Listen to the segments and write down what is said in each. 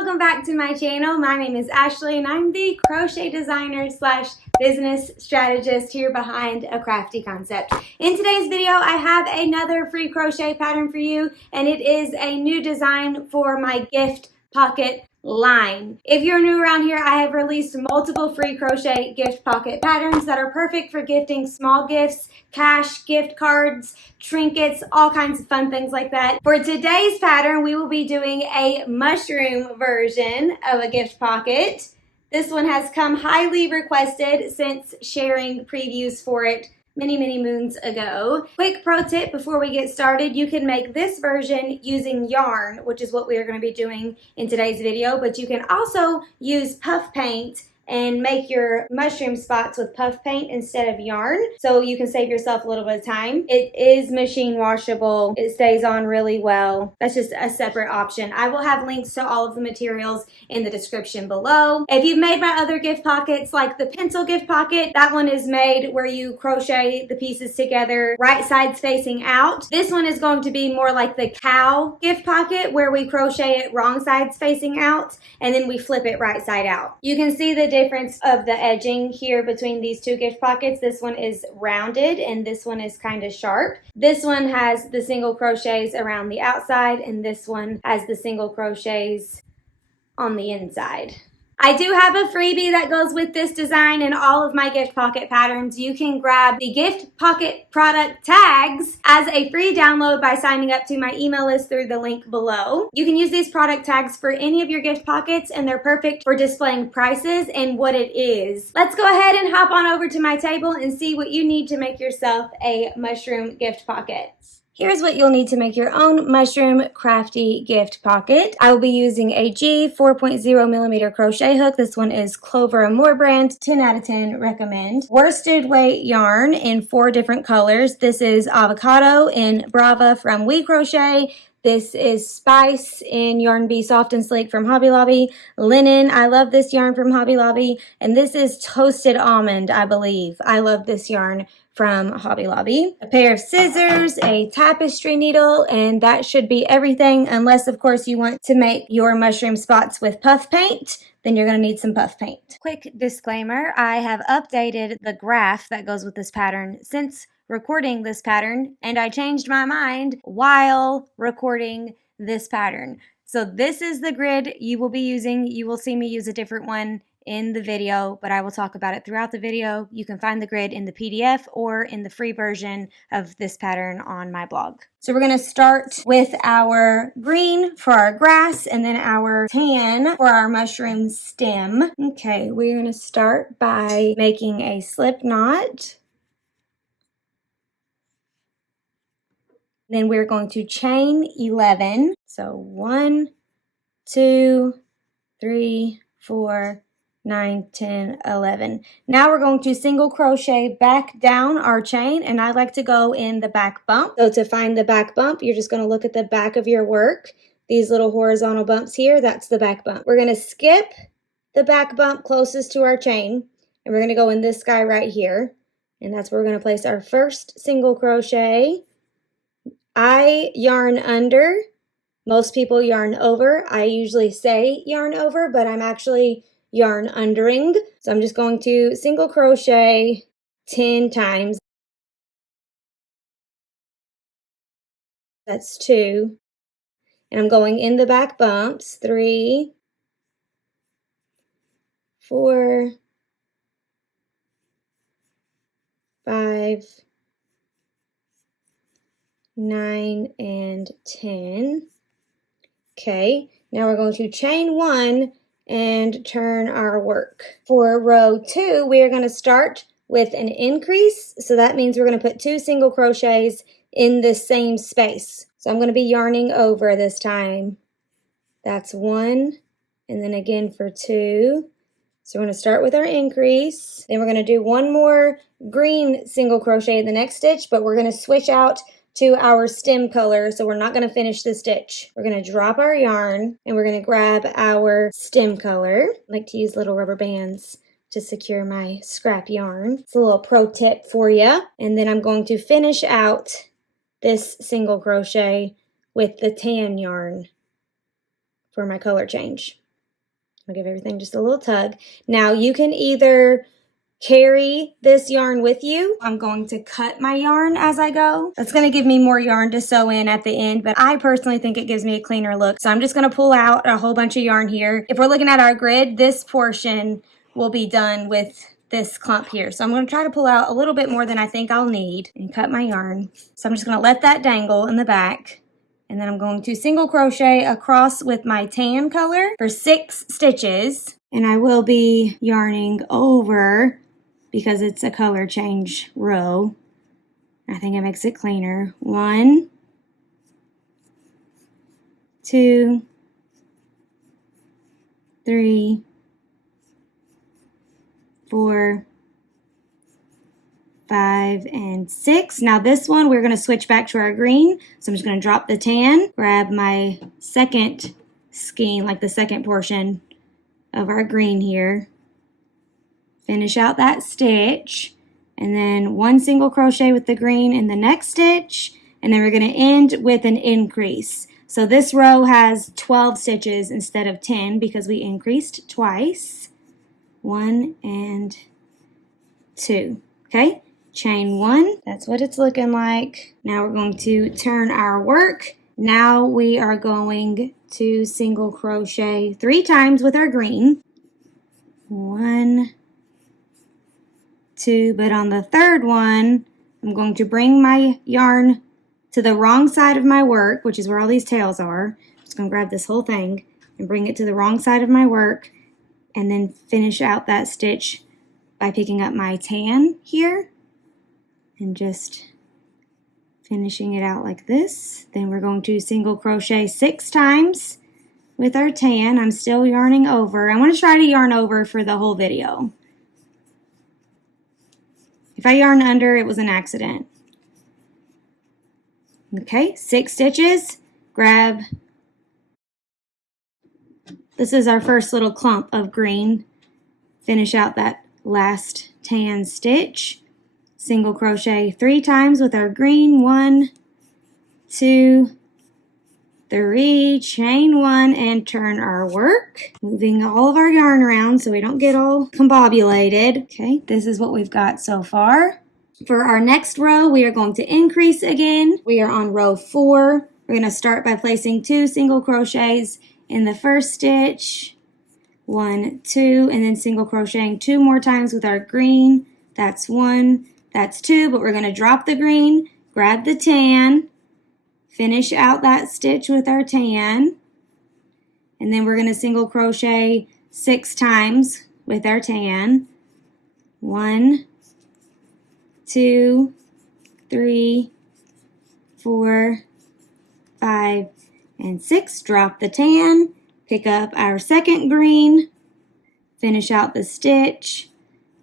welcome back to my channel. My name is Ashley and I'm the crochet designer slash business strategist here behind A Crafty Concept. In today's video, I have another free crochet pattern for you, and it is a new design for my gift pocket line. If you're new around here, I have released multiple free crochet gift pocket patterns that are perfect for gifting small gifts, cash, gift cards, trinkets, all kinds of fun things like that. For today's pattern, we will be doing a mushroom version of a gift pocket. This one has come highly requested since sharing previews for it many moons ago. Quick pro tip before we get started, you can make this version using yarn, which is what we are going to be doing in today's video, but you can also use puff paint and make your mushroom spots with puff paint instead of yarn, so you can save yourself a little bit of time. It is machine washable. It stays on really well. That's just a separate option. I will have links to all of the materials in the description below. If you've made my other gift pockets, like the pencil gift pocket, that one is made where you crochet the pieces together, right sides facing out. This one is going to be more like the cow gift pocket, where we crochet it wrong sides facing out, and then we flip it right side out. You can see the difference of the edging here between these two gift pockets. This one is rounded and this one is kind of sharp. This one has the single crochets around the outside and this one has the single crochets on the inside. I do have a freebie that goes with this design and all of my gift pocket patterns. You can grab the gift pocket product tags as a free download by signing up to my email list through the link below. You can use these product tags for any of your gift pockets and they're perfect for displaying prices and what it is. Let's go ahead and hop on over to my table and see what you need to make yourself a mushroom gift pocket. Here's what you'll need to make your own Mushroom Crafty Gift Pocket. I will be using a G 4.0 millimeter crochet hook. This one is Clover & Moore brand, 10 out of 10 recommend. Worsted weight yarn in 4 different colors. This is Avocado in Brava from We Crochet. This is Spice in Yarn Bee Soft and Sleek from Hobby Lobby. Linen, I love this yarn from Hobby Lobby. And this is Toasted Almond, I believe. I love this yarn from Hobby Lobby. A pair of scissors, a tapestry needle, and that should be everything, unless of course you want to make your mushroom spots with puff paint, then you're going to need some puff paint. Quick disclaimer, I have updated the graph that goes with this pattern since recording this pattern, and I changed my mind while recording this pattern. So this is the grid you will be using. You will see me use a different one in the video, but I will talk about it throughout the video. You can find the grid in the PDF or in the free version of this pattern on my blog. So we're going to start with our green for our grass and then our tan for our mushroom stem. Okay, we're going to start by making a slip knot. Then we're going to chain 11. So 1, 2, 3, 4, 9, 10, 11. Now we're going to single crochet back down our chain, and I like to go in the back bump. So to find the back bump, you're just going to look at the back of your work. These little horizontal bumps here, that's the back bump. We're going to skip the back bump closest to our chain, and we're going to go in this guy right here, and that's where we're going to place our first single crochet. I yarn under. Most people yarn over. I usually say yarn over, but I'm actually yarn undering. So I'm just going to single crochet 10 times. That's 2. And I'm going in the back bumps. 3, 4, 5, 9, and 10. Okay, now we're going to chain 1 and turn our work. For row 2, we are going to start with an increase. So that means we're going to put 2 single crochets in the same space. So I'm going to be yarning over this time. That's 1, and then again for 2. So we're going to start with our increase. Then we're going to do 1 more green single crochet in the next stitch, but we're going to switch out to our stem color, so we're not going to finish the stitch. We're going to drop our yarn and we're going to grab our stem color. I like to use little rubber bands to secure my scrap yarn. It's a little pro tip for you. And then I'm going to finish out this single crochet with the tan yarn for my color change. I'll give everything just a little tug. Now you can either carry this yarn with you. I'm going to cut my yarn as I go. That's going to give me more yarn to sew in at the end, but I personally think it gives me a cleaner look. So I'm just going to pull out a whole bunch of yarn here. If we're looking at our grid, this portion will be done with this clump here. So I'm going to try to pull out a little bit more than I think I'll need and cut my yarn. So I'm just going to let that dangle in the back. And then I'm going to single crochet across with my tan color for 6 stitches. And I will be yarning over because it's a color change row. I think it makes it cleaner. 1, 2, 3, 4, 5, and 6. Now this one, we're going to switch back to our green. So I'm just going to drop the tan, grab my second skein, like the second portion of our green here. Finish out that stitch, and then 1 single crochet with the green in the next stitch, and then we're going to end with an increase. So this row has 12 stitches instead of 10 because we increased twice. 1 and 2. Okay, chain 1. That's what it's looking like. Now we're going to turn our work. Now we are going to single crochet 3 times with our green. 1, 2, but on the third one, I'm going to bring my yarn to the wrong side of my work, which is where all these tails are. I'm just going to grab this whole thing and bring it to the wrong side of my work, and then finish out that stitch by picking up my tan here and just finishing it out like this. Then we're going to single crochet 6 times with our tan. I'm still yarning over. I want to try to yarn over for the whole video. If I yarn under, it was an accident. Okay, 6 stitches. Grab. This is our first little clump of green. Finish out that last tan stitch. Single crochet 3 times with our green. 1, 2, 3, chain 1, and turn our work. Moving all of our yarn around so we don't get all combobulated. Okay, this is what we've got so far. For our next row, we are going to increase again. We are on row 4. We're going to start by placing 2 single crochets in the first stitch. 1, 2, and then single crocheting 2 more times with our green. That's 1, that's 2, but we're going to drop the green, grab the tan, finish out that stitch with our tan, and then we're going to single crochet 6 times with our tan. 1, 2, 3, 4, 5, and 6. Drop the tan, pick up our second green, finish out the stitch,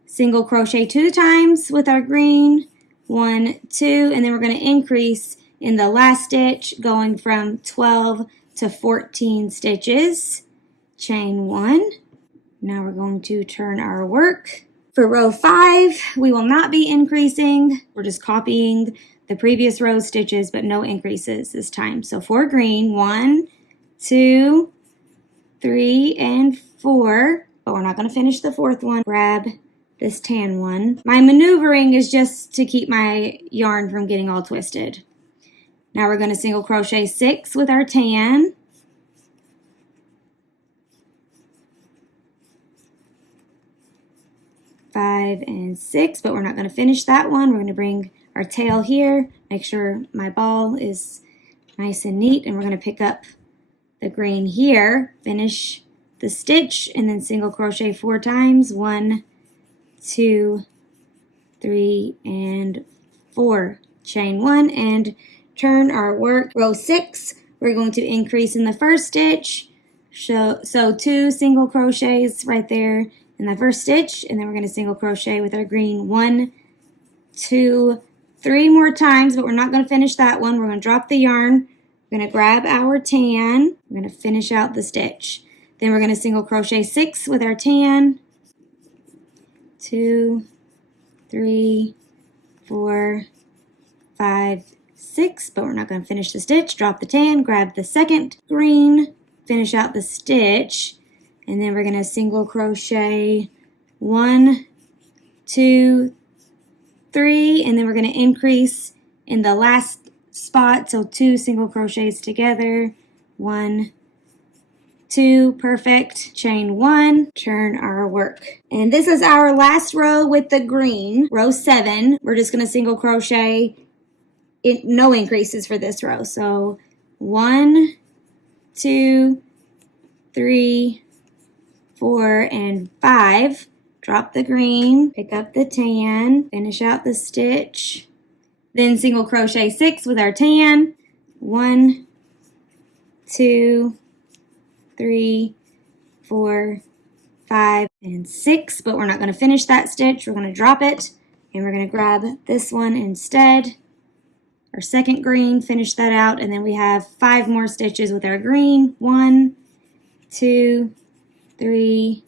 single crochet 2 times with our green. 1, 2, and then we're going to increase in the last stitch, going from 12 to 14 stitches. Chain 1. Now we're going to turn our work. For row 5, we will not be increasing. We're just copying the previous row stitches, but no increases this time. So 4 green, 1, 2, 3, and 4. But we're not going to finish the 4th one. Grab this tan one. My maneuvering is just to keep my yarn from getting all twisted. Now we're going to single crochet 6 with our tan. 5 and 6, but we're not going to finish that one. We're going to bring our tail here, make sure my ball is nice and neat, and we're going to pick up the green here, finish the stitch, and then single crochet 4 times. 1, 2, 3, and 4. Chain 1 and turn our work. Row 6, we're going to increase in the first stitch. So 2 single crochets right there in the first stitch, and then we're going to single crochet with our green 1, 2, 3 more times, but we're not going to finish that one. We're going to drop the yarn. We're going to grab our tan. We're going to finish out the stitch. Then we're going to single crochet 6 with our tan. 2, 3, 4, 5, 6, but we're not going to finish the stitch. Drop the tan, grab the second green, finish out the stitch, And then we're going to single crochet 1, 2, 3, and then we're going to increase in the last spot, so 2 single crochets together. 1, 2, perfect. Chain 1, turn our work. And this is our last row with the green, row 7. We're just going to single crochet, no increases for this row. So 1, 2, 3, 4, and 5. Drop the green, pick up the tan, finish out the stitch, then single crochet 6 with our tan. 1, 2, 3, 4, 5, and 6, but we're not going to finish that stitch. We're going to drop it, and we're going to grab this one instead. Our second green, finish that out, and then we have 5 more stitches with our green. 1, 2, 3,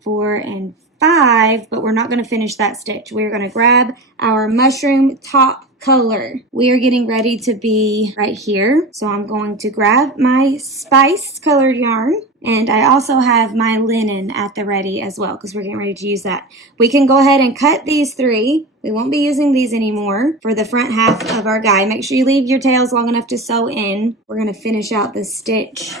4, and 5, but we're not going to finish that stitch. We're going to grab our mushroom top color. We are getting ready to be right here. So I'm going to grab my spice colored yarn, and I also have my linen at the ready as well because we're getting ready to use that. We can go ahead and cut these 3. We won't be using these anymore for the front half of our guy. Make sure you leave your tails long enough to sew in. We're going to finish out the stitch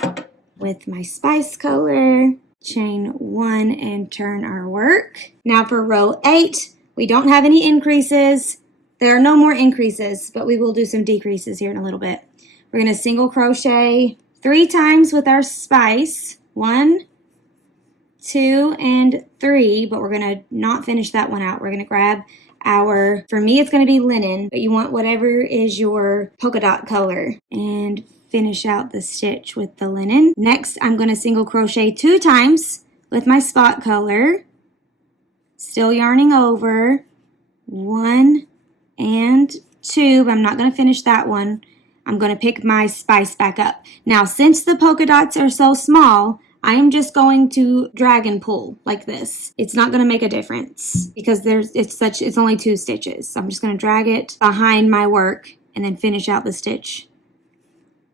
with my spice color. Chain 1 and turn our work. Now for row 8, we don't have any increases. There are no more increases, but we will do some decreases here in a little bit. We're going to single crochet 3 times with our spice. 1, 2, and 3, but we're going to not finish that one out. We're going to grab our, for me it's going to be linen, but you want whatever is your polka dot color, and finish out the stitch with the linen. Next, I'm going to single crochet 2 times with my spot color, still yarning over. 1 and 2, but I'm not going to finish that one. I'm going to pick my spice back up. Now, since the polka dots are so small, I am just going to drag and pull like this. It's not going to make a difference because it's only 2 stitches. So I'm just going to drag it behind my work and then finish out the stitch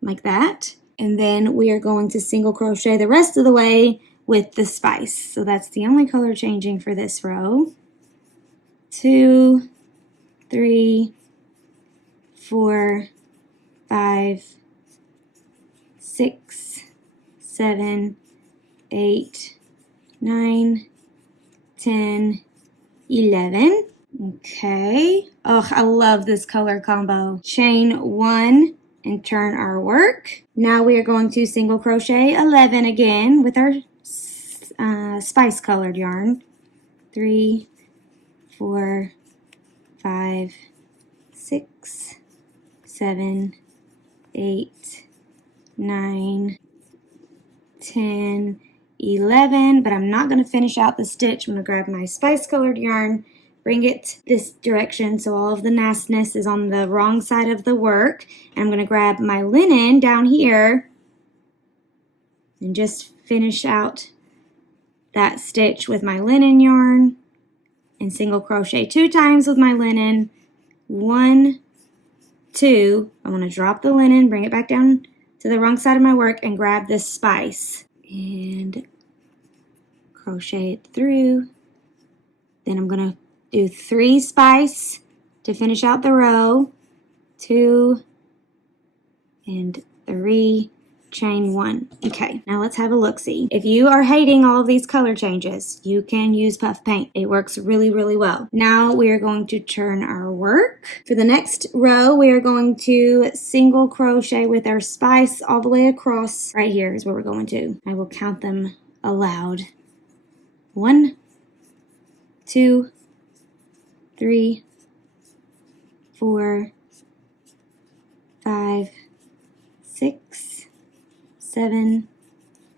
like that. And then we are going to single crochet the rest of the way with the spice. So that's the only color changing for this row. 2, 3, 4, 5, 6, 7, 8, 9, 10, 11. Okay. Oh, I love this color combo. Chain 1 and turn our work. Now we are going to single crochet 11 again with our spice colored yarn. 3, 4, 5, 6, 7, 8, 9, 10, 11, but I'm not going to finish out the stitch. I'm going to grab my spice colored yarn, bring it this direction so all of the nastiness is on the wrong side of the work, and I'm going to grab my linen down here and just finish out that stitch with my linen yarn and single crochet 2 times with my linen. 1, 2, I'm going to drop the linen, bring it back down to the wrong side of my work and grab this spice and crochet it through. Then I'm going to do 3 spice to finish out the row. 2 and 3, chain 1. Okay, now let's have a look-see. If you are hating all of these color changes, you can use puff paint. It works really, really well. Now we are going to turn our work. For the next row, we are going to single crochet with our spice all the way across. Right here is where we're going to. I will count them aloud. 1, 2, 3, 4, 5, 6, 7,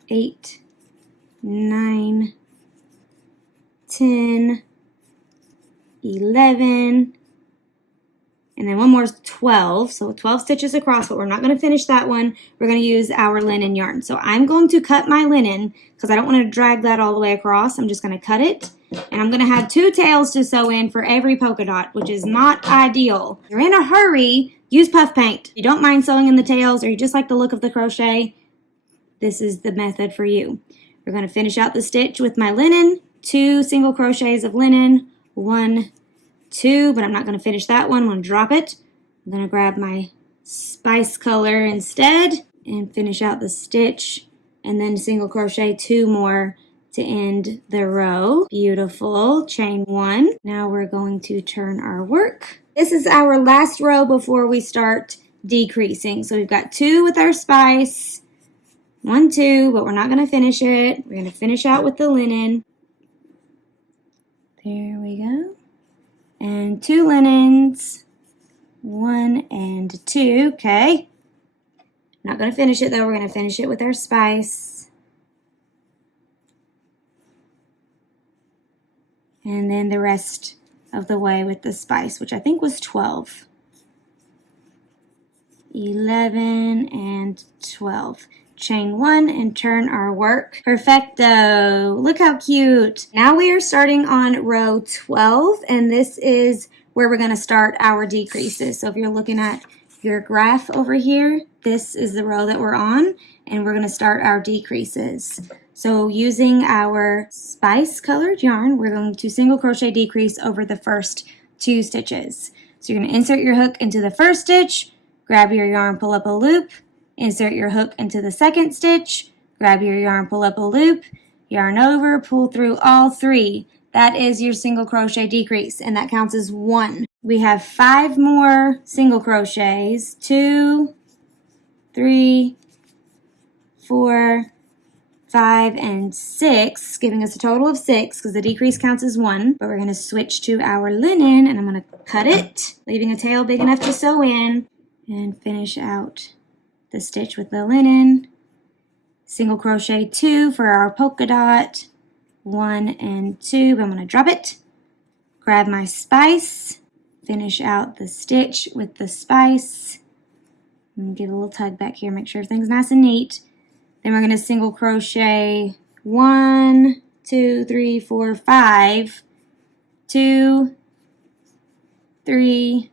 8, 9, 10, 11, and then one more is 12. So 12 stitches across, but we're not going to finish that one. We're going to use our linen yarn. So I'm going to cut my linen because I don't want to drag that all the way across. I'm just going to cut it, and I'm going to have 2 tails to sew in for every polka dot, which is not ideal. If you're in a hurry, use puff paint. If you don't mind sewing in the tails or you just like the look of the crochet, this is the method for you. We're going to finish out the stitch with my linen, 2 single crochets of linen, 1, 2, but I'm not going to finish that one. I'm going to drop it. I'm going to grab my spice color instead and finish out the stitch, and then single crochet 2 more to end the row. Beautiful. Chain 1. Now we're going to turn our work. This is our last row before we start decreasing. So we've got 2 with our spice, 1, 2, but we're not going to finish it. We're going to finish out with the linen. There we go. And 2 linens, 1 and 2. Okay. Not going to finish it though. We're going to finish it with our spice. And then the rest of the way with the spice, which I think was 12. 11 and 12. Chain 1 and turn our work. Perfecto. Look how cute. Now we are starting on row 12, and this is where we're going to start our decreases. So if you're looking at your graph over here, this is the row that we're on, and we're going to start our decreases. So using our spice colored yarn, we're going to single crochet decrease over the first 2 stitches. So you're going to insert your hook into the first stitch, grab your yarn, pull up a loop, insert your hook into the second stitch, grab your yarn, pull up a loop, yarn over, pull through all 3. That is your single crochet decrease, and that counts as 1. We have 5 more single crochets, 2, 3, 4, 5, and 6, giving us a total of 6 because the decrease counts as 1. But we're going to switch to our linen, and I'm going to cut it, leaving a tail big enough to sew in, and finish out the stitch with the linen. Single crochet 2 for our polka dot, 1 and 2, but I'm going to drop it, grab my spice, finish out the stitch with the spice, and give a little tug back here, make sure everything's nice and neat. Then we're going to single crochet 1, 2, 3, 4, 5, 2, 3,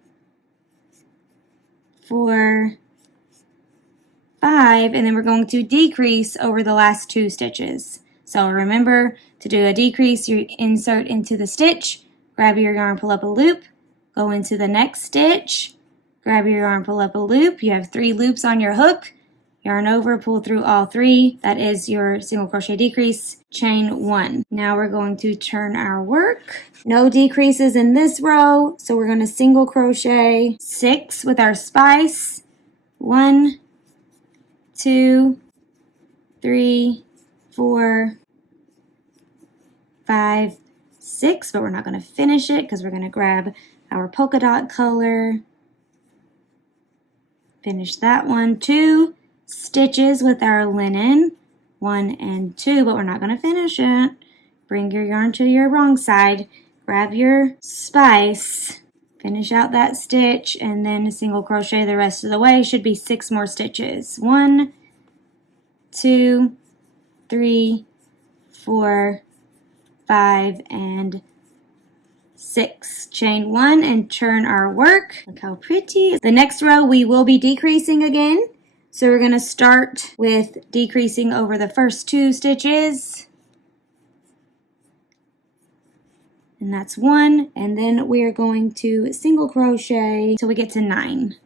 4, 5, and then we're going to decrease over the last 2 stitches. So remember to do a decrease, you insert into the stitch, grab your yarn, pull up a loop, go into the next stitch, grab your yarn, pull up a loop. You have 3 loops on your hook. Yarn over, pull through all 3. That is your single crochet decrease. Chain 1. Now we're going to turn our work. No decreases in this row, so we're going to single crochet 6 with our spice. 1, 2, 3, 4, 5, 6, but we're not going to finish it because we're going to grab our polka dot color. Finish that one. 2 stitches with our linen, 1 and 2, but we're not going to finish it. Bring your yarn to your wrong side, grab your spice, finish out that stitch, and then single crochet the rest of the way. Should be 6 more stitches. 1, 2, 3, 4, 5, and 6. Chain 1 and turn our work. Look how pretty. The next row we will be decreasing again. So we're going to start with decreasing over the first 2 stitches. And that's 1. And then we are going to single crochet till we get to 9.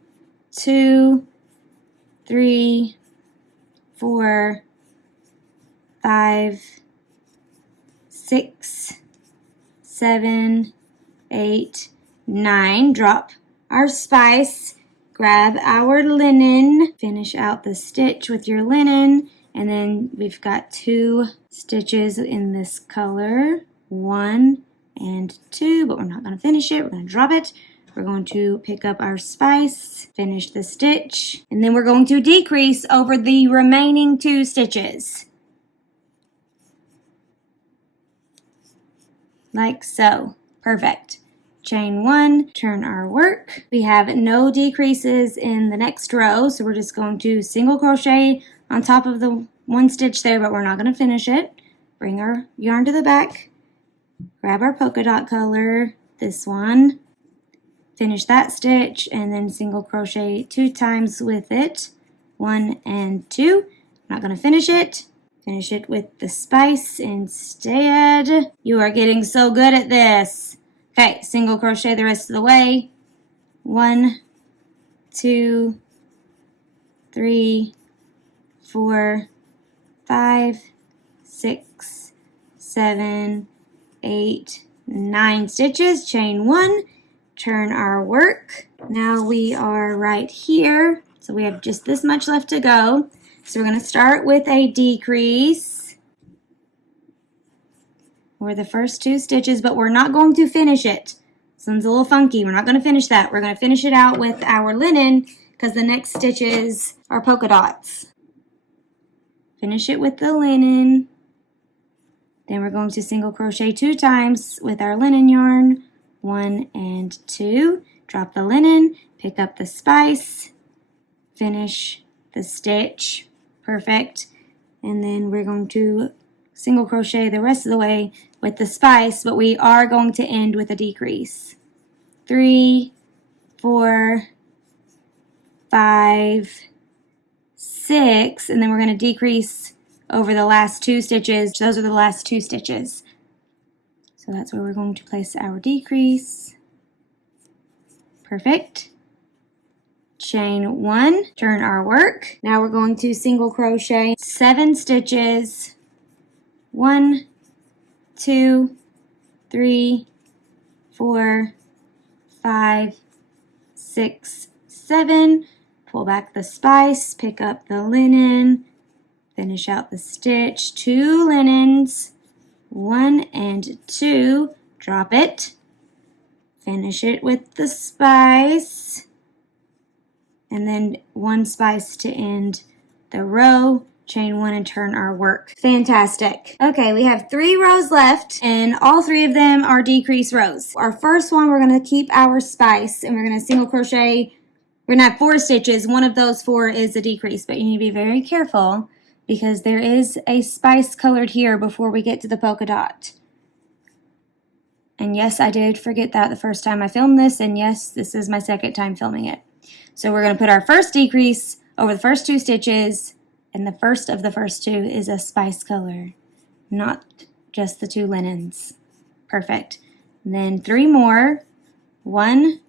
2, 3, 4, 5, 6, 7, 8, 9. Drop our spice. Grab our linen, finish out the stitch with your linen, and then we've got 2 stitches in this color, 1 and 2, but we're not going to finish it. We're going to drop it. We're going to pick up our spice, finish the stitch, and then we're going to decrease over the remaining 2 stitches. Like so. Perfect. Chain 1, turn our work. We have no decreases in the next row, so we're just going to single crochet on top of the 1 stitch there, but we're not going to finish it. Bring our yarn to the back, grab our polka dot color, this one, finish that stitch, and then single crochet 2 times with it, 1 and 2. I'm not going to finish it. Finish it with the spice instead. You are getting so good at this. Okay, single crochet the rest of the way. 1, 2, 3, 4, 5, 6, 7, 8, 9 stitches. Chain 1, turn our work. Now we are right here. So we have just this much left to go. So we're going to start with a decrease over the first 2 stitches, but we're not going to finish it. This one's a little funky. We're not going to finish that. We're going to finish it out with our linen because the next stitches are polka dots. Finish it with the linen. Then we're going to single crochet 2 times with our linen yarn. 1 and 2. Drop the linen, pick up the spice, finish the stitch. Perfect. And then we're going to single crochet the rest of the way with the spice, but we are going to end with a decrease. 3, 4, 5, 6, and then we're going to decrease over the last 2 stitches. Those are the last 2 stitches. So that's where we're going to place our decrease. Perfect. Chain 1, turn our work. Now we're going to single crochet 7 stitches. 1, 2, 3, 4, 5, 6, 7. Pull back the spice, pick up the linen, finish out the stitch. 2 linens, 1 and 2. Drop it. Finish it with the spice. And then 1 spice to end the row. Chain 1 and turn our work. Fantastic. Okay, we have 3 rows left, and all 3 of them are decrease rows. Our first one, we're going to keep our spice, and we're going to single crochet. We're going to have 4 stitches. One of those 4 is a decrease, but you need to be very careful because there is a spice colored here before we get to the polka dot. And yes, I did forget that the first time I filmed this, and yes, this is my second time filming it. So we're going to put our first decrease over the first 2 stitches, and the first of the first 2 is a spice color, not just the 2 linens. Perfect. And then 3 more. 1,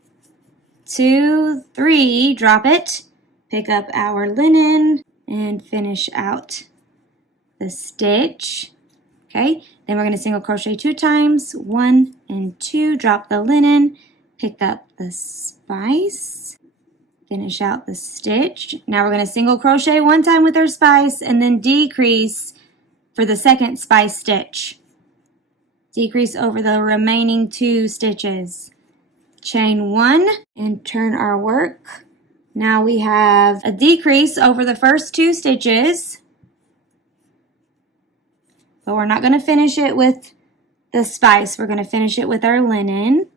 2, 3. Drop it. Pick up our linen and finish out the stitch. Okay. Then we're going to single crochet 2 times. 1 and 2. Drop the linen. Pick up the spice. Finish out the stitch. Now we're going to single crochet 1 time with our spice and then decrease for the second spice stitch. Decrease over the remaining 2 stitches. Chain 1 and turn our work. Now we have a decrease over the first 2 stitches, but we're not going to finish it with the spice. We're going to finish it with our linen.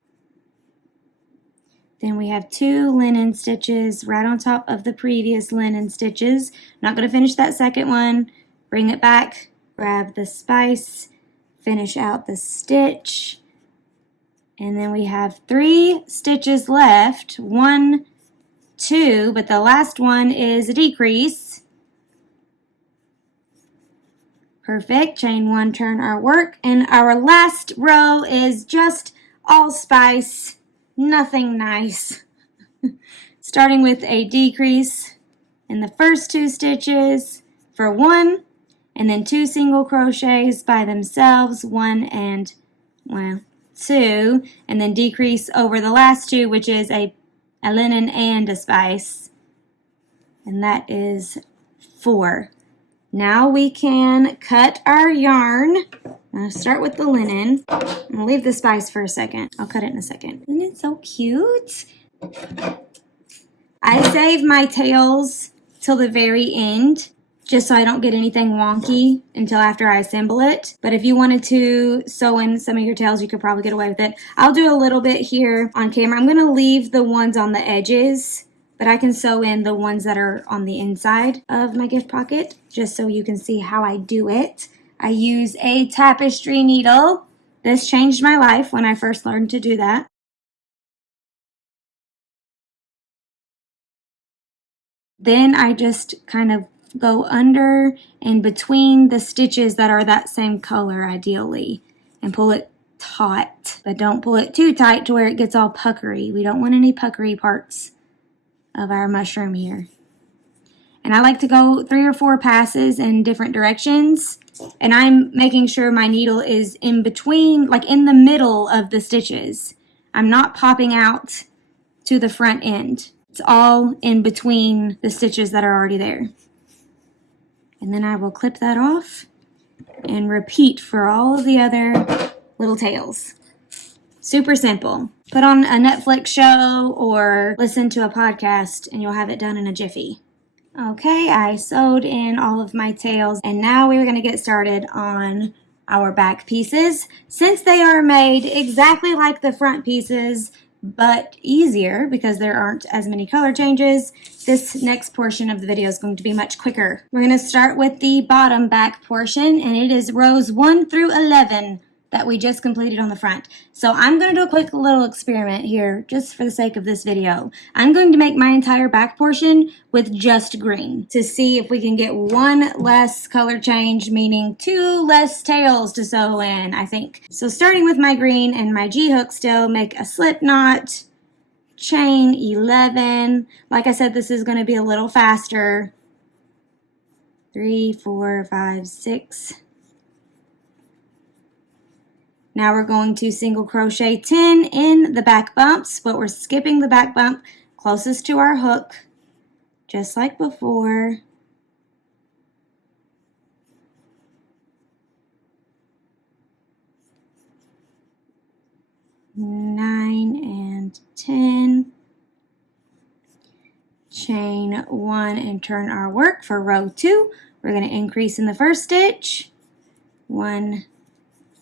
Then we have 2 linen stitches right on top of the previous linen stitches. Not going to finish that second one. Bring it back, grab the spice, finish out the stitch. And then we have 3 stitches left. 1, 2, but the last one is a decrease. Perfect. Chain 1, turn our work. And our last row is just all spice. Nothing nice. Starting with a decrease in the first 2 stitches for 1, and then 2 single crochets by themselves, 1 and 2, and then decrease over the last 2, which is a linen and a spice, and that is 4. Now we can cut our yarn. I'm going to start with the linen. I'm going to leave the spice for a second. I'll cut it in a second. Isn't it so cute? I save my tails till the very end just so I don't get anything wonky until after I assemble it. But if you wanted to sew in some of your tails, you could probably get away with it. I'll do a little bit here on camera. I'm going to leave the ones on the edges, but I can sew in the ones that are on the inside of my gift pocket just so you can see how I do it. I use a tapestry needle. This changed my life when I first learned to do that. Then I just kind of go under and between the stitches that are that same color ideally, and pull it taut, but don't pull it too tight to where it gets all puckery. We don't want any puckery parts of our mushroom here. And I like to go 3 or 4 passes in different directions, and I'm making sure my needle is in between, like in the middle of the stitches. I'm not popping out to the front end. It's all in between the stitches that are already there. And then I will clip that off and repeat for all of the other little tails. Super simple. Put on a Netflix show or listen to a podcast and you'll have it done in a jiffy. Okay, I sewed in all of my tails, and now we're going to get started on our back pieces. Since they are made exactly like the front pieces, but easier because there aren't as many color changes, this next portion of the video is going to be much quicker. We're going to start with the bottom back portion, and it is rows 1 through 11 that we just completed on the front. So I'm going to do a quick little experiment here just for the sake of this video. I'm going to make my entire back portion with just green to see if we can get 1 less color change, meaning 2 less tails to sew in, I think. So starting with my green and my G-hook still, make a slip knot, chain 11. Like I said, this is going to be a little faster. 3, 4, 5, 6. Now we're going to single crochet 10 in the back bumps, but we're skipping the back bump closest to our hook, just like before. Nine and 10. Chain 1 and turn our work for row 2. We're going to increase in the first stitch. 1,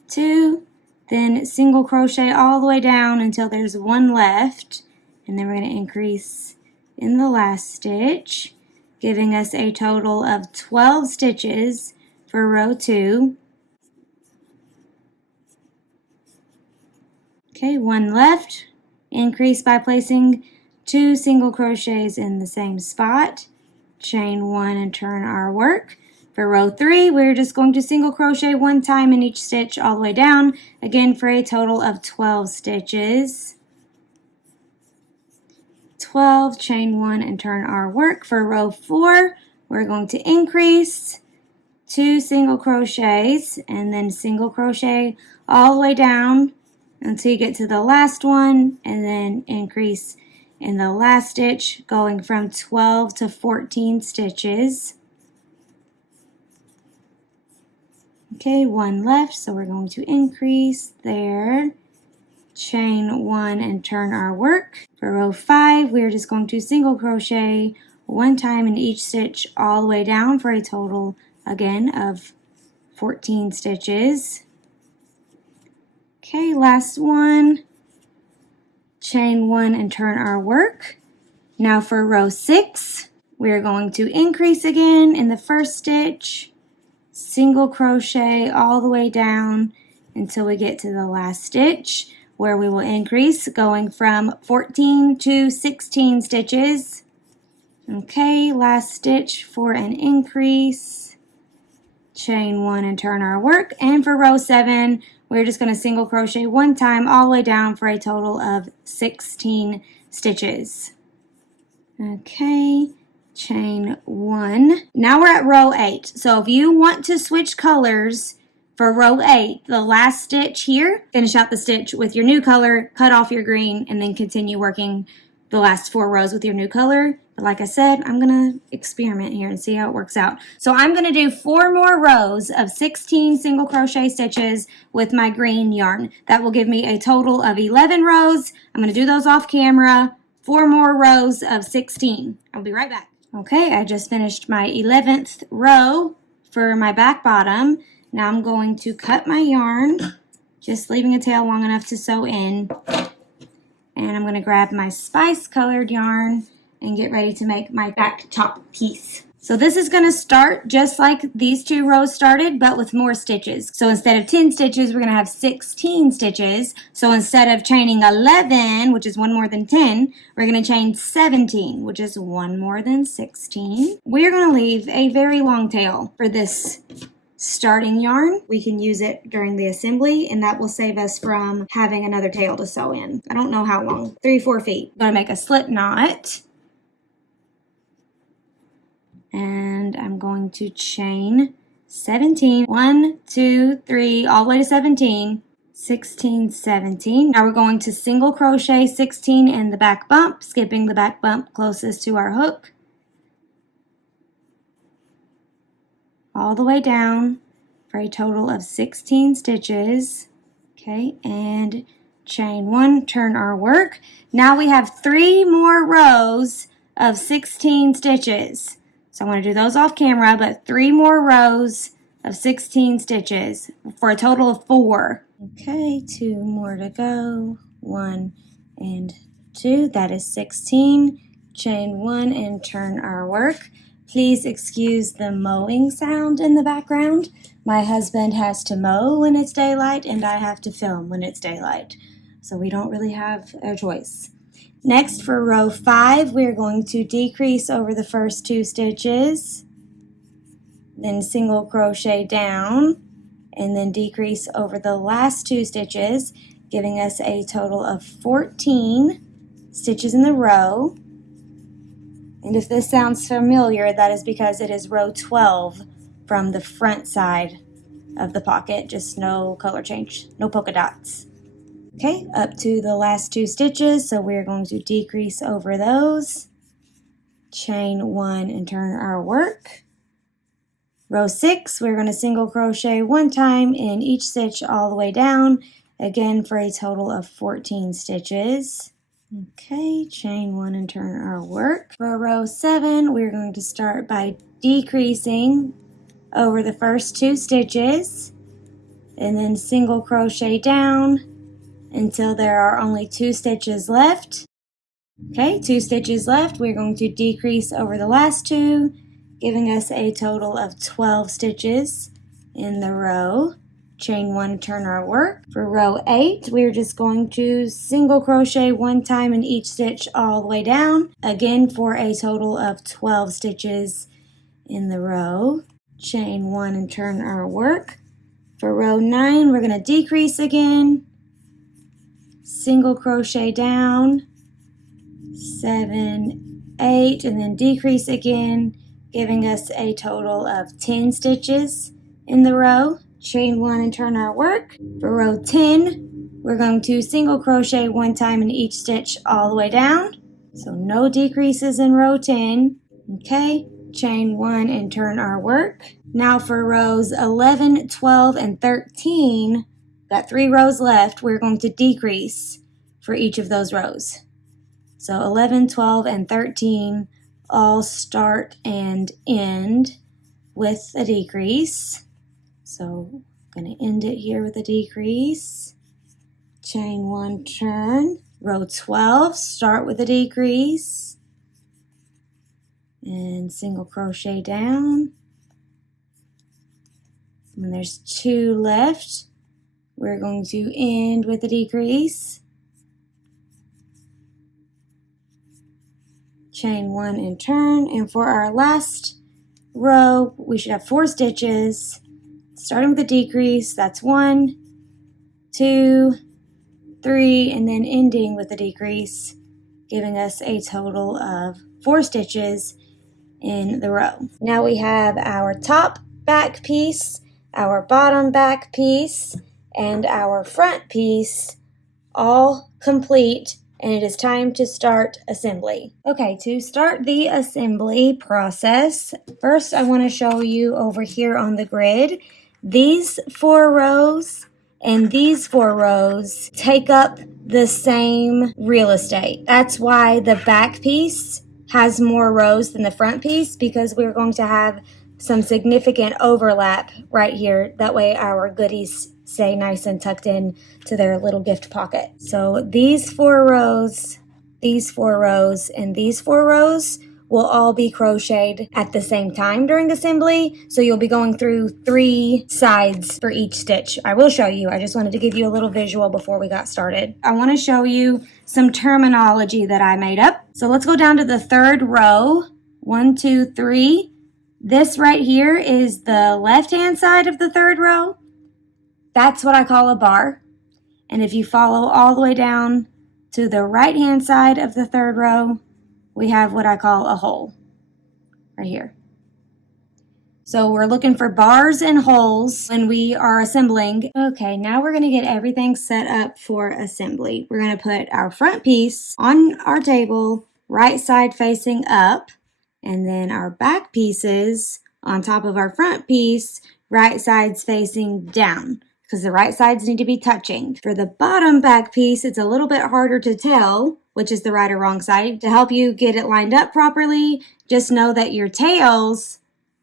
2. Then single crochet all the way down until there's 1 left, and then we're going to increase in the last stitch, giving us a total of 12 stitches for row 2. Okay, 1 left. Increase by placing 2 single crochets in the same spot, chain 1 and turn our work. For row 3, we're just going to single crochet 1 time in each stitch all the way down, again for a total of 12 stitches. 12, chain 1 and turn our work. For row 4, we're going to increase 2 single crochets and then single crochet all the way down until you get to the last one, and then increase in the last stitch, going from 12 to 14 stitches. Okay, 1 left, so we're going to increase there, chain 1 and turn our work. For row 5, we're just going to single crochet 1 time in each stitch all the way down for a total, again, of 14 stitches. Okay, last one, chain 1 and turn our work. Now for row 6, we're going to increase again in the first stitch, single crochet all the way down until we get to the last stitch, where we will increase, going from 14 to 16 stitches. Okay, last stitch for an increase, chain 1 and turn our work. And for row 7, we're just going to single crochet 1 time all the way down for a total of 16 stitches. Okay, chain 1. Now we're at row 8. So if you want to switch colors for row 8, the last stitch here, finish out the stitch with your new color, cut off your green, and then continue working the last 4 rows with your new color. But like I said, I'm going to experiment here and see how it works out. So I'm going to do 4 more rows of 16 single crochet stitches with my green yarn. That will give me a total of 11 rows. I'm going to do those off camera. 4 more rows of 16. I'll be right back. Okay, I just finished my 11th row for my back bottom. Now I'm going to cut my yarn, just leaving a tail long enough to sew in. And I'm going to grab my spice colored yarn and get ready to make my back top piece. So this is going to start just like these 2 rows started, but with more stitches. So instead of 10 stitches, we're going to have 16 stitches. So instead of chaining 11, which is 1 more than 10, we're going to chain 17, which is 1 more than 16. We're going to leave a very long tail for this starting yarn. We can use it during the assembly, and that will save us from having another tail to sew in. I don't know how long, 3-4 feet. I'm going to make a slip knot. And I'm going to chain 17. 1, 2, 3, all the way to 17. 16, 17. Now we're going to single crochet 16 in the back bump, skipping the back bump closest to our hook. All the way down for a total of 16 stitches. Okay, and chain 1, turn our work. Now we have 3 more rows of 16 stitches. So I'm going to do those off camera, but 3 more rows of 16 stitches for a total of 4. Okay, 2 more to go. 1 and 2, that is 16. Chain 1 and turn our work. Please excuse the mowing sound in the background. My husband has to mow when it's daylight, and I have to film when it's daylight. So we don't really have a choice. Next, for row 5, we're going to decrease over the first 2 stitches, then single crochet down, and then decrease over the last 2 stitches, giving us a total of 14 stitches in the row. And if this sounds familiar, that is because it is row 12 from the front side of the pocket, just no color change, no polka dots. Okay, up to the last 2 stitches, so we're going to decrease over those, chain 1 and turn our work. Row 6, we're going to single crochet 1 time in each stitch all the way down, again for a total of 14 stitches. Okay, chain 1 and turn our work. For row 7, we're going to start by decreasing over the first 2 stitches, and then single crochet down until there are only 2 stitches left. Okay, 2 stitches left. We're going to decrease over the last 2, giving us a total of 12 stitches in the row. Chain 1, turn our work. For row 8, we're just going to single crochet 1 time in each stitch all the way down, again for a total of 12 stitches in the row. Chain 1 and turn our work. For row 9, we're going to decrease again, single crochet down, 7, 8, and then decrease again, giving us a total of 10 stitches in the row. Chain 1 and turn our work. For row 10, we're going to single crochet 1 time in each stitch all the way down, so no decreases in row 10. Okay, chain 1 and turn our work. Now for rows 11, 12, and 13, got 3 rows left, we're going to decrease for each of those rows. So 11, 12, and 13 all start and end with a decrease. So I'm going to end it here with a decrease. Chain 1, turn. Row 12, start with a decrease. And single crochet down. When there's 2 left, we're going to end with a decrease. Chain 1 and turn. And for our last row, we should have 4 stitches. Starting with a decrease, that's 1, 2, 3, and then ending with a decrease, giving us a total of 4 stitches in the row. Now we have our top back piece, our bottom back piece, and our front piece all complete, and it is time to start assembly. Okay, to start the assembly process, first I want to show you over here on the grid, these 4 rows and these 4 rows take up the same real estate. That's why the back piece has more rows than the front piece, because we're going to have some significant overlap right here. That way our goodies stay nice and tucked in to their little gift pocket. So these 4 rows, these 4 rows, and these 4 rows will all be crocheted at the same time during assembly. So you'll be going through 3 sides for each stitch. I will show you. I just wanted to give you a little visual before we got started. I want to show you some terminology that I made up. So let's go down to the 3rd row. 1, 2, 3. This right here is the left-hand side of the 3rd row. That's what I call a bar. And if you follow all the way down to the right-hand side of the 3rd row, we have what I call a hole right here. So we're looking for bars and holes when we are assembling. Okay, now we're gonna get everything set up for assembly. We're gonna put our front piece on our table, right side facing up, and then our back pieces on top of our front piece, right sides facing down, because the right sides need to be touching. For the bottom back piece, it's a little bit harder to tell which is the right or wrong side. To help you get it lined up properly, just know that your tails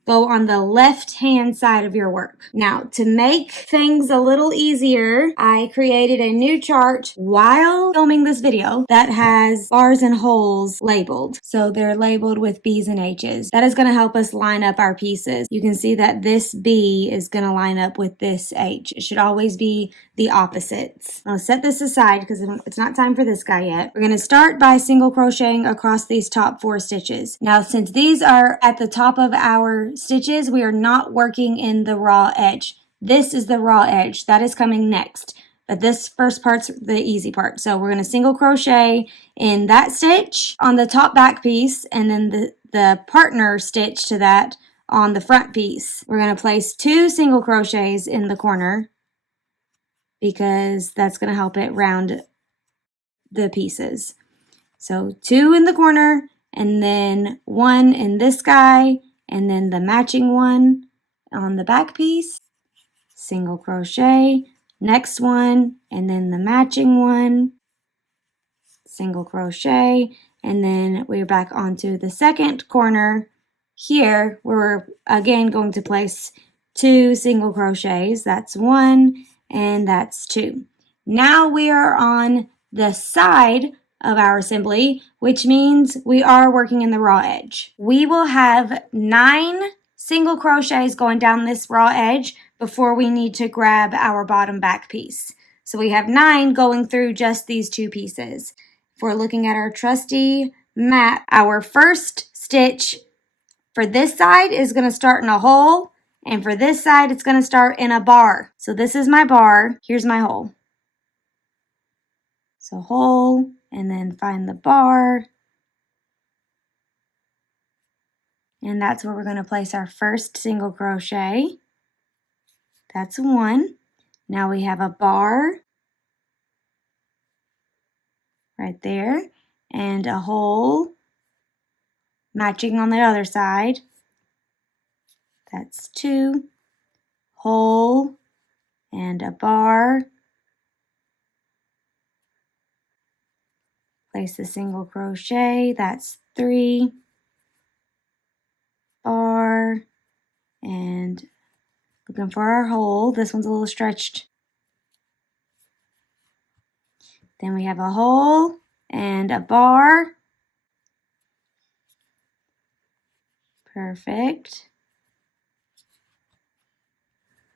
go on the left-hand side of your work. Now, to make things a little easier, I created a new chart while filming this video that has bars and holes labeled. So they're labeled with B's and H's. That is going to help us line up our pieces. You can see that this B is going to line up with this H. It should always be the opposites. I'll set this aside because it's not time for this guy yet. We're going to start by single crocheting across these top 4 stitches. Now, since these are at the top of our stitches, we are not working in the raw edge. This is the raw edge. That is coming next. But this first part's the easy part. So we're going to single crochet in that stitch on the top back piece, and then the partner stitch to that on the front piece. We're going to place 2 single crochets in the corner because that's going to help it round the pieces. So 2 in the corner, and then 1 in this guy, and then the matching one on the back piece, single crochet, next one, and then the matching one, single crochet, and then we're back onto the second corner. Here, we're again going to place 2 single crochets. That's 1, and that's 2. Now we are on the side of our assembly, which means we are working in the raw edge. We will have 9 single crochets going down this raw edge before we need to grab our bottom back piece. So we have 9 going through just these 2 pieces. If we're looking at our trusty map, our first stitch for this side is going to start in a hole, and for this side it's going to start in a bar. So this is my bar, here's my hole. So hole, and then find the bar. And that's where we're going to place our first single crochet. That's 1. Now we have a bar right there, and a hole matching on the other side. That's 2. Hole and a bar. Place the single crochet, that's 3, bar, and looking for our hole. This one's a little stretched. Then we have a hole and a bar. Perfect.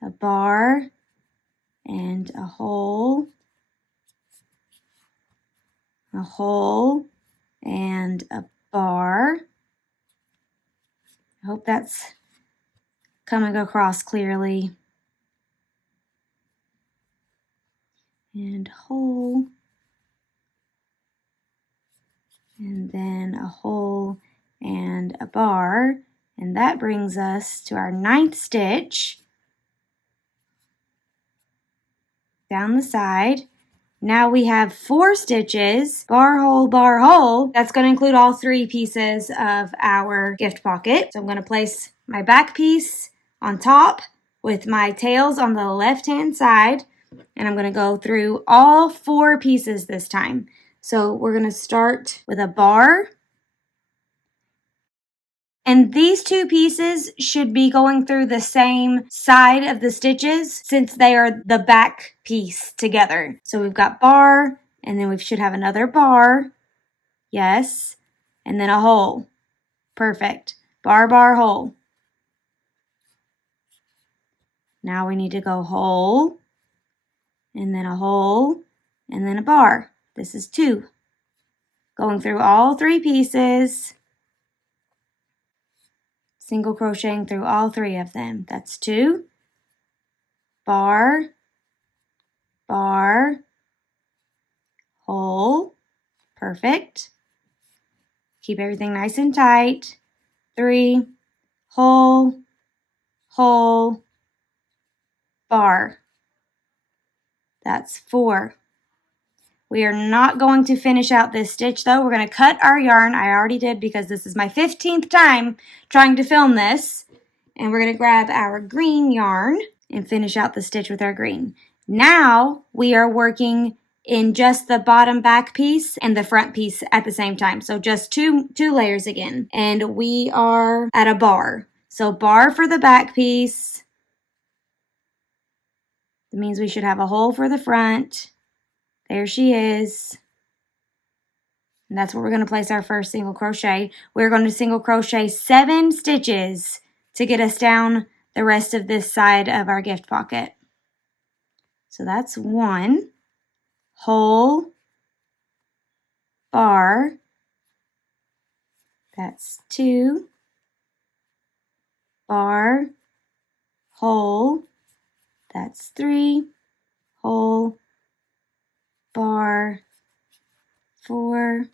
A bar and a hole and a bar. I hope that's coming across clearly. And hole, and then a hole and a bar, and that brings us to our 9th stitch down the side. Now we have 4 stitches, bar, hole. That's going to include all 3 pieces of our gift pocket. So I'm going to place my back piece on top with my tails on the left-hand side, and I'm going to go through all 4 pieces this time. So we're going to start with a bar. And these 2 pieces should be going through the same side of the stitches since they are the back piece together. So we've got bar, and then we should have another bar. Yes. And then a hole. Perfect. Bar, bar, hole. Now we need to go hole, and then a hole, and then a bar. This is 2. Going through all 3 pieces. Single crocheting through all 3 of them. That's 2. Bar, bar, hole. Perfect. Keep everything nice and tight. 3, hole, hole, bar. That's 4. We are not going to finish out this stitch though. We're going to cut our yarn. I already did because this is my 15th time trying to film this. And we're going to grab our green yarn and finish out the stitch with our green. Now we are working in just the bottom back piece and the front piece at the same time. So just two layers again. And we are at a bar. So bar for the back piece. That means we should have a hole for the front. There she is. And that's where we're going to place our first single crochet. We're going to single crochet 7 stitches to get us down the rest of this side of our gift pocket. So that's 1, hole, bar, that's 2, bar, hole, that's 3, hole, bar, 4,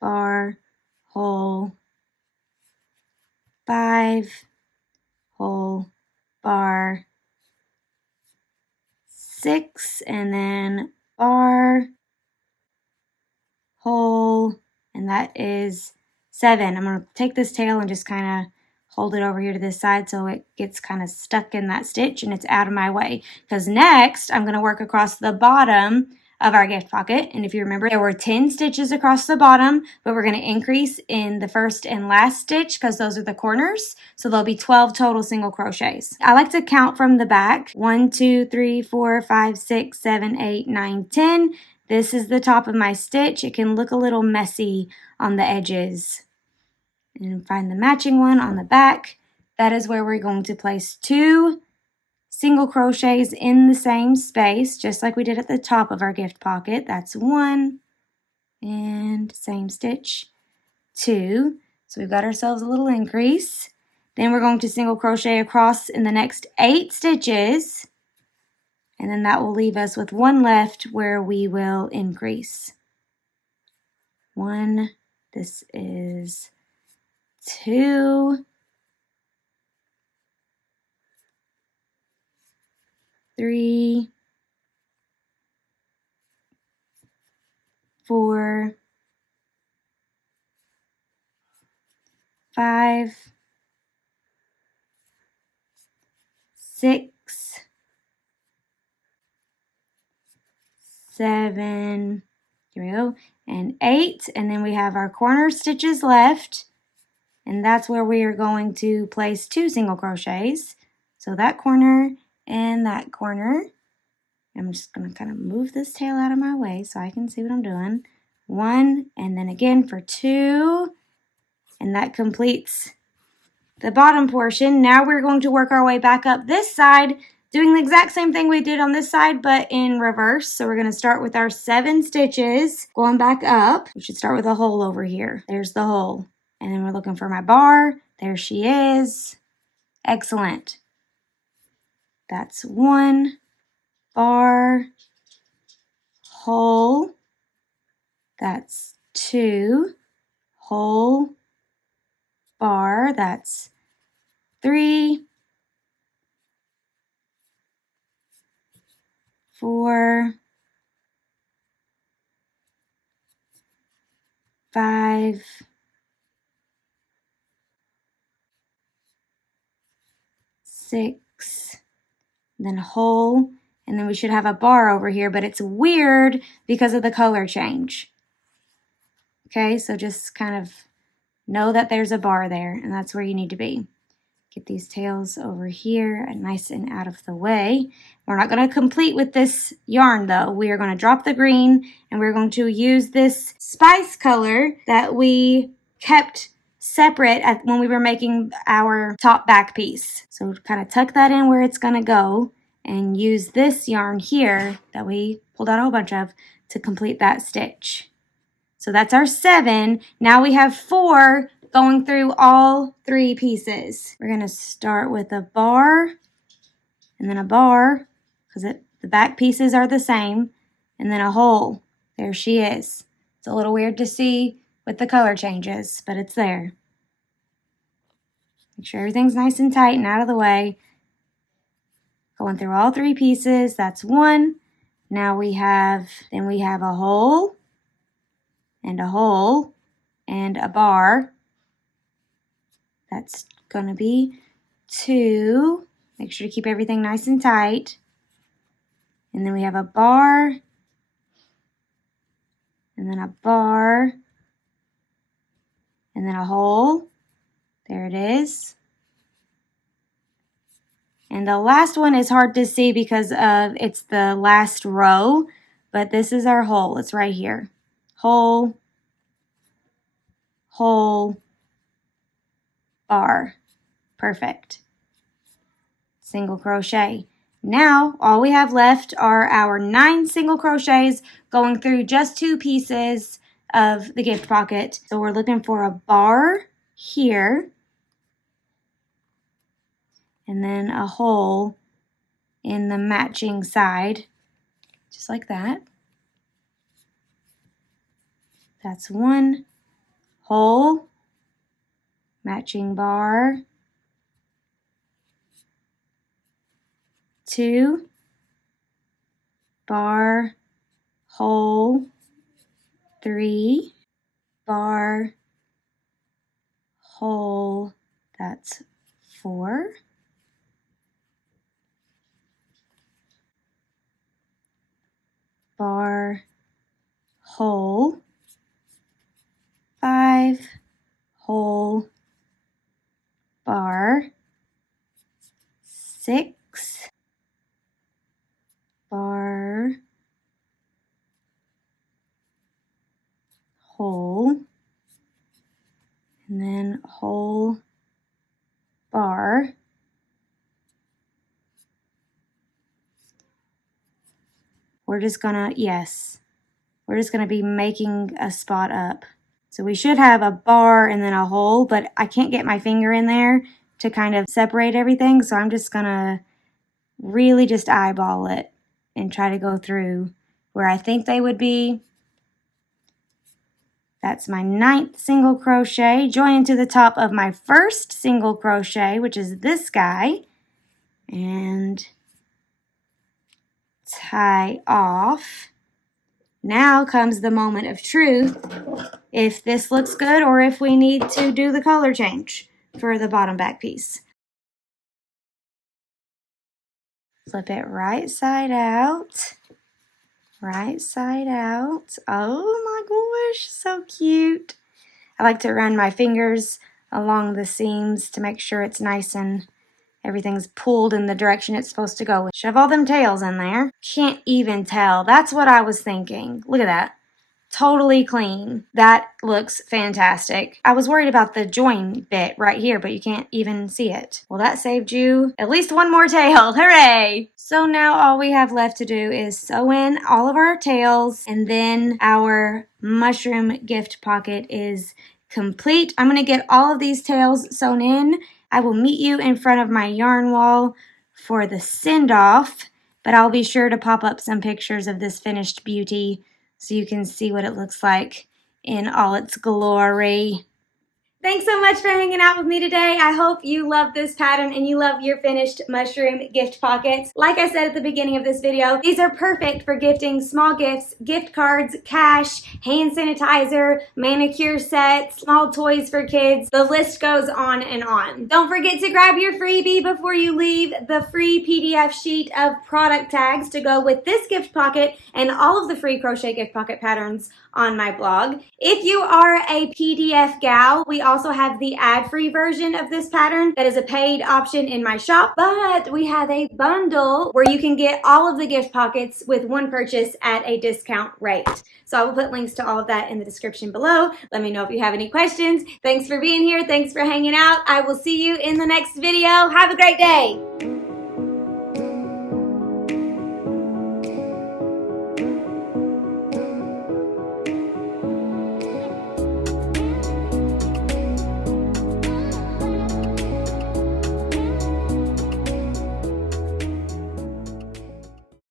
bar, hole, 5, hole, bar, 6, and then bar, hole, and that is 7. I'm going to take this tail and just kind of hold it over here to this side so it gets kind of stuck in that stitch and it's out of my way. Because next, I'm going to work across the bottom of our gift pocket. And if you remember, there were 10 stitches across the bottom, but we're going to increase in the first and last stitch because those are the corners. So there'll be 12 total single crochets. I like to count from the back. 1, 2, 3, 4, 5, 6, 7, 8, 9, 10. This is the top of my stitch. It can look a little messy on the edges. And find the matching one on the back. That is where we're going to place 2 single crochets in the same space, just like we did at the top of our gift pocket. That's 1, and same stitch, 2. So we've got ourselves a little increase. Then we're going to single crochet across in the next 8 stitches, and then that will leave us with 1 left where we will increase. 1, this is 2, 3, 4, 5, 6, 7, here we go, and 8, and then we have our corner stitches left, and that's where we are going to place 2 single crochets. So that corner and that corner. I'm just going to kind of move this tail out of my way so I can see what I'm doing. 1, and then again for 2, and that completes the bottom portion. Now we're going to work our way back up this side, doing the exact same thing we did on this side, but in reverse. So we're going to start with our 7 stitches, going back up. We should start with a hole over here. There's the hole. And then we're looking for my bar. There she is. Excellent. That's 1, bar, hole. That's 2, hole, bar. That's 3, 4, 5, 6, then hole, and then we should have a bar over here, but it's weird because of the color change. Okay, so just kind of know that there's a bar there, and that's where you need to be. Get these tails over here and nice and out of the way. We're not going to complete with this yarn though. We are going to drop the green and we're going to use this spice color that we kept separate when we were making our top back piece. So kind of tuck that in where it's going to go and use this yarn here that we pulled out a whole bunch of to complete that stitch. So that's our 7. Now we have 4 going through all 3 pieces. We're going to start with a bar and then a bar because the back pieces are the same, and then a hole. There she is. It's a little weird to see with the color changes, but it's there. Make sure everything's nice and tight and out of the way. Going through all 3 pieces, that's 1. Now we have a hole and a hole and a bar. That's going to be 2. Make sure to keep everything nice and tight. And then we have a bar and then a bar and then a hole. There it is. And the last one is hard to see because it's the last row, but this is our hole. It's right here. Hole, hole, bar. Perfect. Single crochet. Now all we have left are our 9 single crochets going through just 2 pieces of the gift pocket. So we're looking for a bar here and then a hole in the matching side, just like that. That's 1 hole, matching bar, 2 bar, hole, 3 bar, hole, that's 4. Bar, hole, 5, hole, bar, 6, bar, hole, and then hole, bar, we're just gonna be making a spot up. So we should have a bar and then a hole, but I can't get my finger in there to kind of separate everything, so I'm just gonna really just eyeball it and try to go through where I think they would be. That's my 9th single crochet, join into the top of my 1st single crochet, which is this guy, and tie off. Now comes the moment of truth, if this looks good or if we need to do the color change for the bottom back piece. Flip it right side out. Right side out. Oh my gosh, so cute. I like to run my fingers along the seams to make sure it's nice and everything's pulled in the direction it's supposed to go. Shove all them tails in there. Can't even tell. That's what I was thinking. Look at that. Totally clean. That looks fantastic. I was worried about the join bit right here, but you can't even see it. Well, that saved you at least 1 more tail. Hooray! So now all we have left to do is sew in all of our tails, and then our mushroom gift pocket is complete. I'm going to get all of these tails sewn in. I will meet you in front of my yarn wall for the send-off, but I'll be sure to pop up some pictures of this finished beauty so you can see what it looks like in all its glory. Thanks so much for hanging out with me today. I hope you love this pattern and you love your finished mushroom gift pockets. Like I said at the beginning of this video, these are perfect for gifting small gifts, gift cards, cash, hand sanitizer, manicure sets, small toys for kids. The list goes on and on. Don't forget to grab your freebie before you leave, the free PDF sheet of product tags to go with this gift pocket and all of the free crochet gift pocket patterns on my blog. If you are a PDF gal, we also have the ad-free version of this pattern that is a paid option in my shop, but we have a bundle where you can get all of the gift pockets with one purchase at a discount rate. So I will put links to all of that in the description below. Let me know if you have any questions. Thanks for being here. Thanks for hanging out. I will see you in the next video. Have a great day.